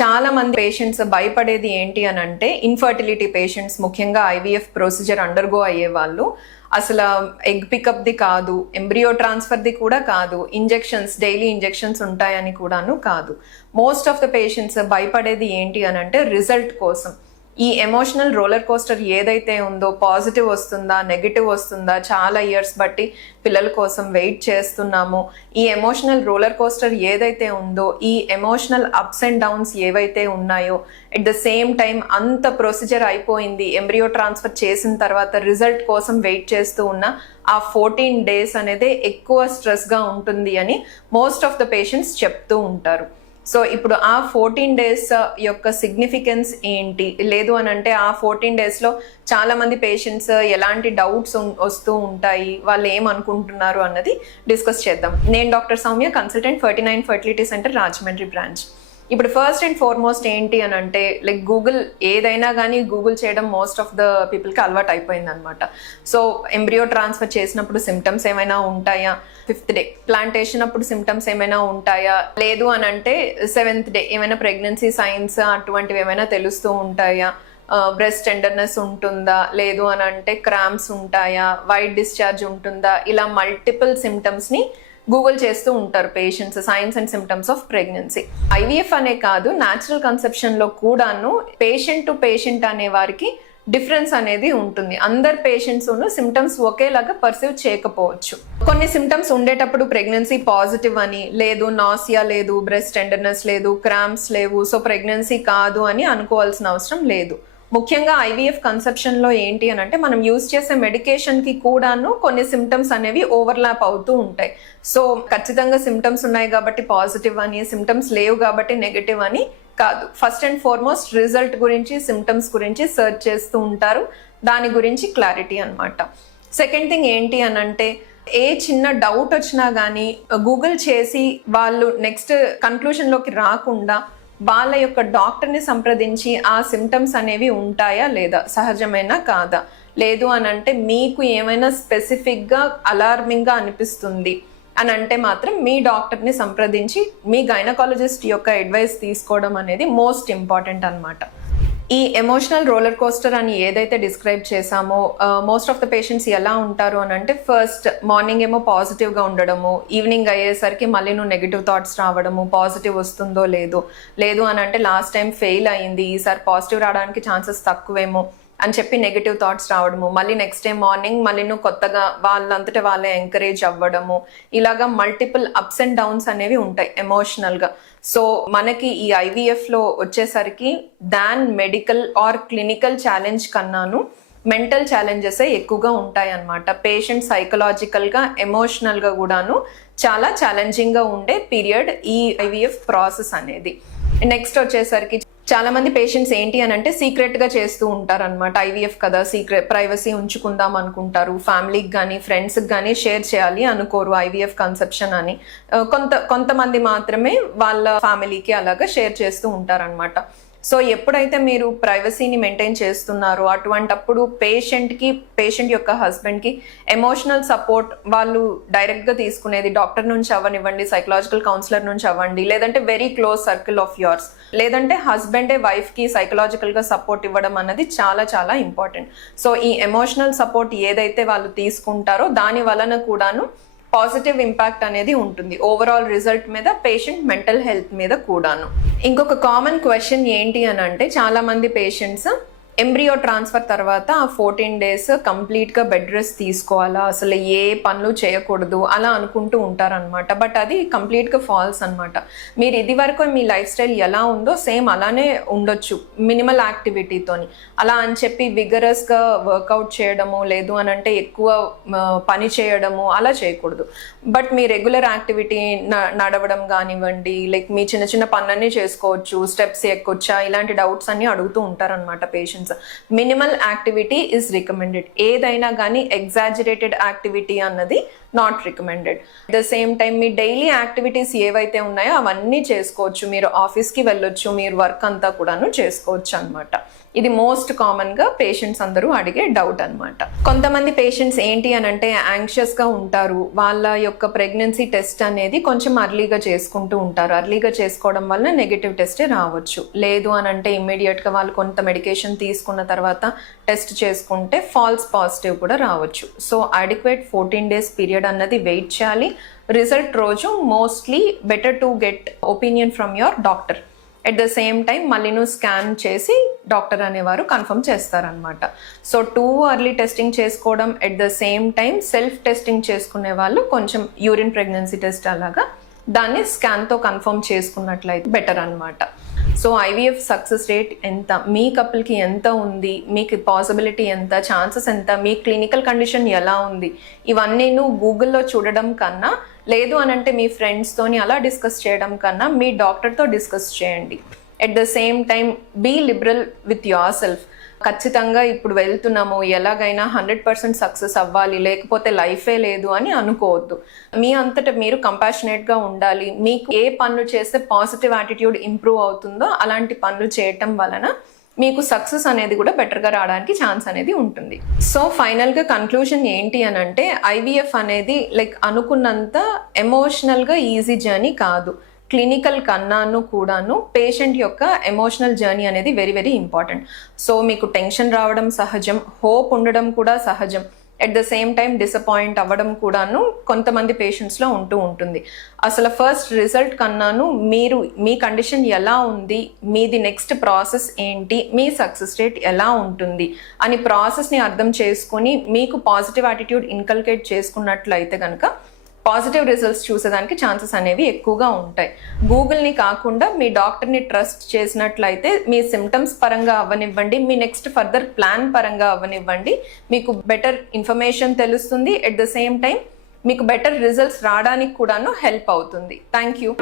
చాలా మంది పేషెంట్స్ భయపడేది ఏంటి అని అంటే ఇన్ఫర్టిలిటీ పేషెంట్స్, ముఖ్యంగా ఐవీఎఫ్ ప్రొసీజర్ అండర్గో అయ్యే వాళ్ళు అసలు ఎగ్ పికప్ది కాదు, ఎంబ్రియో ట్రాన్స్ఫర్ది కూడా కాదు, ఇంజెక్షన్స్ డైలీ ఇంజెక్షన్స్ ఉంటాయని కూడాను కాదు. మోస్ట్ ఆఫ్ ద పేషెంట్స్ భయపడేది ఏంటి అని అంటే రిజల్ట్ కోసం. ఈ ఎమోషనల్ రోలర్ కోస్టర్ ఏదైతే ఉందో, పాజిటివ్ వస్తుందా నెగిటివ్ వస్తుందా, చాలా ఇయర్స్ బట్టి పిల్లల కోసం వెయిట్ చేస్తున్నాము. ఈ ఎమోషనల్ రోలర్ కోస్టర్ ఏదైతే ఉందో, ఈ ఎమోషనల్ అప్స్ అండ్ డౌన్స్ ఏవైతే ఉన్నాయో, ఎట్ ద సేమ్ టైం అంత ప్రొసీజర్ అయిపోయింది, ఎంబ్రియో ట్రాన్స్ఫర్ చేసిన తర్వాత రిజల్ట్ కోసం వెయిట్ చేస్తూ ఉన్న ఆ 14 days అనేది ఎక్కువ స్ట్రెస్గా ఉంటుంది అని మోస్ట్ ఆఫ్ ద పేషెంట్స్ చెప్తూ ఉంటారు. సో ఇప్పుడు ఆ 14 days యొక్క సిగ్నిఫికెన్స్ ఏంటి, లేదు అని అంటే ఆ 14 daysలో చాలా మంది పేషెంట్స్ ఎలాంటి డౌట్స్ వస్తూ ఉంటాయి, వాళ్ళు ఏమనుకుంటున్నారు అన్నది డిస్కస్ చేద్దాం. నేను doctor Soumya, consultant 39 fertility centre, Rajahmundry branch. ఇప్పుడు ఫస్ట్ అండ్ ఫార్మోస్ట్ ఏంటి అని అంటే లైక్ గూగుల్, ఏదైనా కానీ గూగుల్ చేయడం మోస్ట్ ఆఫ్ ద పీపుల్కి అలవాటు అయిపోయింది అనమాట. సో ఎంబ్రియో ట్రాన్స్ఫర్ చేసినప్పుడు సిమ్టమ్స్ ఏమైనా ఉంటాయా, 5th day ప్లాంటేషన్ అప్పుడు సిమ్టమ్స్ ఏమైనా ఉంటాయా, లేదు అని అంటే 7th day ఏమైనా ప్రెగ్నెన్సీ సైన్స్ అటువంటివి ఏమైనా తెలుస్తూ ఉంటాయా, బ్రెస్ట్ టెండర్నెస్ ఉంటుందా, లేదు అని అంటే క్రాంప్స్ ఉంటాయా, వైట్ డిశ్చార్జ్ ఉంటుందా, ఇలా మల్టిపుల్ సిమ్టమ్స్ని గూగుల్ చేస్తూ ఉంటారు patients, science and symptoms of pregnancy. IVF అనే కాదు, న్యాచురల్ కన్సెప్షన్లో కూడాను పేషెంట్ టు పేషెంట్ అనే వారికి డిఫరెన్స్ అనేది ఉంటుంది. అందరు పేషెంట్స్ సిమ్టమ్స్ ఒకేలాగా పర్సీవ్ చేయకపోవచ్చు. కొన్ని సిమ్టమ్స్ ఉండేటప్పుడు ప్రెగ్నెన్సీ పాజిటివ్ అని, లేదు నాసియా లేదు, బ్రెస్ట్ టెండర్నెస్ లేదు, క్రాంప్స్ లేవు, సో ప్రెగ్నెన్సీ కాదు అని అనుకోవాల్సిన అవసరం లేదు. ముఖ్యంగా ఐవీఎఫ్ కన్సెప్షన్లో ఏంటి అని అంటే మనం యూజ్ చేసే మెడికేషన్కి కూడాను కొన్ని సిమ్టమ్స్ అనేవి ఓవర్లాప్ అవుతూ ఉంటాయి. సో ఖచ్చితంగా సిమ్టమ్స్ ఉన్నాయి కాబట్టి పాజిటివ్ అని, సిమ్టమ్స్ లేవు కాబట్టి నెగటివ్ అని కాదు. ఫస్ట్ అండ్ ఫార్మోస్ట్ రిజల్ట్ గురించి, సిమ్టమ్స్ గురించి సెర్చ్ చేస్తూ ఉంటారు, దాని గురించి క్లారిటీ అనమాట. సెకండ్ థింగ్ ఏంటి అని అంటే ఏ చిన్న డౌట్ వచ్చినా కానీ గూగుల్ చేసి వాళ్ళు నెక్స్ట్ కన్క్లూషన్లోకి రాకుండా వాళ్ళ యొక్క డాక్టర్ని సంప్రదించి ఆ సిమ్టమ్స్ అనేవి ఉంటాయా లేదా, సహజమైనా కాదా, లేదు అని అంటే మీకు ఏమైనా స్పెసిఫిక్గా అలార్మింగ్గా అనిపిస్తుంది అని అంటే మాత్రం మీ డాక్టర్ని సంప్రదించి మీ గైనకాలజిస్ట్ యొక్క అడ్వైస్ తీసుకోవడం అనేది మోస్ట్ ఇంపార్టెంట్ అనమాట. ఈ ఎమోషనల్ రోలర్ కోస్టర్ అని ఏదైతే డిస్క్రైబ్ చేసామో, మోస్ట్ ఆఫ్ ద పేషెంట్స్ ఎలా ఉంటారు అని అంటే ఫస్ట్ మార్నింగ్ ఏమో పాజిటివ్గా ఉండడము, ఈవినింగ్ అయ్యేసరికి మళ్ళీ నెగిటివ్ థాట్స్ రావడము, పాజిటివ్ వస్తుందో లేదు అని అంటే లాస్ట్ టైం ఫెయిల్ అయింది, ఈసారి పాజిటివ్ రావడానికి ఛాన్సెస్ తక్కువేమో అని చెప్పి నెగిటివ్ థాట్స్ రావడము, మళ్ళీ నెక్స్ట్ డే మార్నింగ్ మళ్ళీ కొత్తగా వాళ్ళంతటా వాళ్ళే ఎంకరేజ్ అవ్వడము, ఇలాగా మల్టిపుల్ అప్స్ అండ్ డౌన్స్ అనేవి ఉంటాయి ఎమోషనల్గా. సో మనకి ఈ ఐవీఎఫ్లో వచ్చేసరికి దాన్ మెడికల్ ఆర్ క్లినికల్ ఛాలెంజ్ కన్నాను మెంటల్ ఛాలెంజెస్ ఎక్కువగా ఉంటాయి అన్నమాట. పేషెంట్ సైకలాజికల్గా, ఎమోషనల్గా కూడాను చాలా ఛాలెంజింగ్గా ఉండే పీరియడ్ ఈ ఐవీఎఫ్ ప్రాసెస్ అనేది. నెక్స్ట్ వచ్చేసరికి చాలా మంది పేషెంట్స్ ఏంటి అని అంటే సీక్రెట్గా చేస్తూ ఉంటారు అనమాట. ఐవీఎఫ్ కదా, సీక్రెట్ ప్రైవసీ ఉంచుకుందాం అనుకుంటారు, ఫ్యామిలీకి కానీ ఫ్రెండ్స్కి కానీ షేర్ చేయాలి అనుకోరు ఐవీఎఫ్ కన్సెప్షన్ అని. కొంతమంది మాత్రమే వాళ్ళ ఫ్యామిలీకి అలాగా షేర్ చేస్తూ ఉంటారనమాట. సో ఎప్పుడైతే మీరు ప్రైవసీని మెయింటైన్ చేస్తున్నారో అటువంటప్పుడు పేషెంట్ యొక్క హస్బెండ్కి ఎమోషనల్ సపోర్ట్ వాళ్ళు డైరెక్ట్గా తీసుకునేది డాక్టర్ నుంచి అవ్వనివ్వండి, సైకలాజికల్ కౌన్సిలర్ నుంచి అవ్వండి, లేదంటే very close circle of yours, లేదంటే హస్బెండే వైఫ్కి సైకలాజికల్గా సపోర్ట్ ఇవ్వడం అన్నది చాలా చాలా ఇంపార్టెంట్. సో ఈ ఎమోషనల్ సపోర్ట్ ఏదైతే వాళ్ళు తీసుకుంటారో దాని వలన కూడాను పాజిటివ్ ఇంపాక్ట్ అనేది ఉంటుంది ఓవరాల్ రిజల్ట్ మీద, పేషెంట్ మెంటల్ హెల్త్ మీద కూడాను. ఇంకొక కామన్ క్వశ్చన్ ఏంటి అని అంటే చాలా మంది పేషెంట్స్ ఎంబ్రియో ట్రాన్స్ఫర్ తర్వాత ఆ 14 days కంప్లీట్గా బెడ్ రెస్ట్ తీసుకోవాలా, అసలు ఏ పనులు చేయకూడదు అలా అనుకుంటూ ఉంటారనమాట. బట్ అది కంప్లీట్గా ఫాల్స్ అనమాట. మీరు ఇది వరకు మీ లైఫ్ స్టైల్ ఎలా ఉందో సేమ్ అలానే ఉండొచ్చు మినిమల్ యాక్టివిటీతోని. అలా అని చెప్పి విగరస్గా వర్కౌట్ చేయడము, లేదు అని అంటే ఎక్కువ పని చేయడము అలా చేయకూడదు. బట్ మీ రెగ్యులర్ యాక్టివిటీ నడవడం కానివ్వండి, లైక్ మీ చిన్న చిన్న పనులన్నీ చేసుకోవచ్చు, స్టెప్స్ ఎక్కొచ్చా, ఇలాంటి డౌట్స్ అన్ని అడుగుతూ ఉంటారనమాట patients. Minimal activity is recommended. ఏదైనా కానీ ఎగ్జాజరేటెడ్ యాక్టివిటీ అన్నది not recommended. At the same time me daily activities ఏవైతే ఉన్నాయో అవన్నీ చేసుకోవచ్చు. మీరు ఆఫీస్కి వెళ్ళొచ్చు, మీరు వర్క్ అంతా కూడాను చేసుకోవచ్చు అనమాట. ఇది మోస్ట్ కామన్గా పేషెంట్స్ అందరూ అడిగే డౌట్ అనమాట. కొంతమంది పేషెంట్స్ ఏంటి అని అంటే యాంగ్షియస్గా ఉంటారు. వాళ్ళ యొక్క ప్రెగ్నెన్సీ టెస్ట్ అనేది కొంచెం అర్లీగా చేసుకుంటూ ఉంటారు. అర్లీగా చేసుకోవడం వల్ల నెగిటివ్ టెస్టే రావచ్చు. లేదు అని అంటే ఇమ్మీడియట్గా వాళ్ళు కొంత మెడికేషన్ తీసుకున్న తర్వాత టెస్ట్ చేసుకుంటే ఫాల్స్ పాజిటివ్ కూడా రావచ్చు. సో అడిక్వేట్ 14 days పీరియడ్ అన్నది వెయిట్ చేయాలి. రిజల్ట్ రోజు mostly better to get opinion from your doctor. At the same time మళ్ళీ నువ్వు స్కాన్ చేసి డాక్టర్ అనేవారు కన్ఫర్మ్ చేస్తారనమాట. సో టూ అర్లీ టెస్టింగ్ చేసుకోవడం, at the same time self testing చేసుకునే వాళ్ళు కొంచెం యూరిన్ ప్రెగ్నెన్సీ టెస్ట్ అలాగా దాన్ని స్కాన్తో కన్ఫర్మ్ చేసుకున్నట్లయితే బెటర్ అనమాట. సో ఐవీఎఫ్ సక్సెస్ రేట్ ఎంత, మీ కపుల్కి ఎంత ఉంది, మీకు పాసిబిలిటీ ఎంత, ఛాన్సెస్ ఎంత, మీ క్లినికల్ కండిషన్ ఎలా ఉంది, ఇవన్నీ నువ్వు గూగుల్లో చూడడం కన్నా, లేదు అని అంటే మీ ఫ్రెండ్స్తోని అలా డిస్కస్ చేయడం కన్నా మీ డాక్టర్తో డిస్కస్ చేయండి. At the same time be liberal with yourself. ఖచ్చితంగా ఇప్పుడు వెళ్తున్నాము, ఎలాగైనా 100% సక్సెస్ అవ్వాలి, లేకపోతే లైఫే లేదు అని అనుకోవద్దు. మీ అంతటా మీరు కంపాషనేట్గా ఉండాలి. మీకు ఏ పనులు చేస్తే పాజిటివ్ యాటిట్యూడ్ ఇంప్రూవ్ అవుతుందో అలాంటి పనులు చేయటం వలన మీకు సక్సెస్ అనేది కూడా బెటర్గా రావడానికి ఛాన్స్ అనేది ఉంటుంది. సో ఫైనల్గా కన్క్లూజన్ ఏంటి అని అంటే ఐవీఎఫ్ అనేది అనుకున్నంత ఎమోషనల్గా ఈజీ జర్నీ కాదు. క్లినికల్ కన్నాను కూడాను పేషెంట్ యొక్క ఎమోషనల్ జర్నీ అనేది వెరీ వెరీ ఇంపార్టెంట్. సో మీకు టెన్షన్ రావడం సహజం, హోప్ ఉండడం కూడా సహజం. At the same time disappoint అవ్వడం కూడాను కొంతమంది పేషెంట్స్లో ఉంటూ ఉంటుంది. అసలు ఫస్ట్ రిజల్ట్ కన్నాను మీరు మీ కండిషన్ ఎలా ఉంది, మీది నెక్స్ట్ ప్రాసెస్ ఏంటి, మీ సక్సెస్ రేట్ ఎలా ఉంటుంది అని ప్రాసెస్ని అర్థం చేసుకుని మీకు పాజిటివ్ యాటిట్యూడ్ ఇన్కల్కేట్ చేసుకున్నట్లయితే కనుక పాజిటివ్ రిజల్ట్స్ చూసేదానికి ఛాన్సెస్ అనేవి ఎక్కువగా ఉంటాయి. గూగుల్ని కాకుండా మీ డాక్టర్ని ట్రస్ట్ చేసినట్లయితే మీ సిమ్టమ్స్ పరంగా అవ్వనివ్వండి, మీ నెక్స్ట్ ఫర్దర్ ప్లాన్ పరంగా అవ్వనివ్వండి, మీకు బెటర్ ఇన్ఫర్మేషన్ తెలుస్తుంది. ఎట్ ద సేమ్ టైం మీకు బెటర్ రిజల్ట్స్ రావడానికి కూడాను హెల్ప్ అవుతుంది. Thank you.